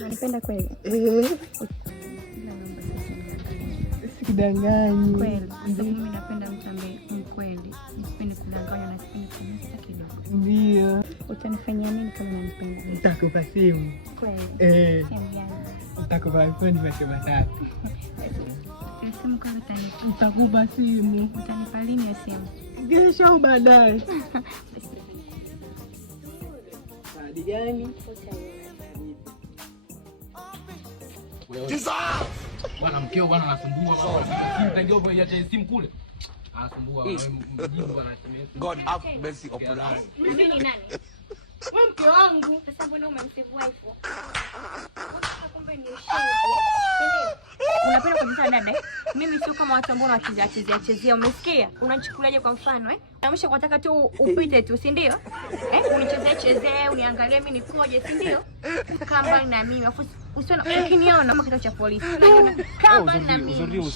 Unanipenda kweli? Sidanganyi. Kweli. Mimi napenda mtu ambaye mkweli. Sipendi kudanganya na sipendi kunisa kidogo. Ndio. Utanifanyia nini kama unanipenda? Nitakupa simu. Kweli. Simu gani? Nitakupa iPhone 13. Simu kwa utanipa. Nitakupa simu. Utanipa lini ya simu? Kesho au baadaye? Hadi gani? Bwana mkeo bwana anasumbua mama. Mtangio kwa ya simu kule. Anasumbua mjibu bwana. God have mercy upon us. Mimi ni nani? Wewe mke wangu. Sasa mbona umemsave wife? Kumbe ni unapenda kujifanya dada? Mimi sio kama watu ambao wanachezea. Umesikia? Unachukuliaje kwa mfano Namsha kutaka tu upite tu, si ndio? Unichezea, uniangalie mimi nikoje, si ndio? Kama mbali na mimi, afu usiona ukiniona kama kitu cha polisi. Kama mbali na mimi.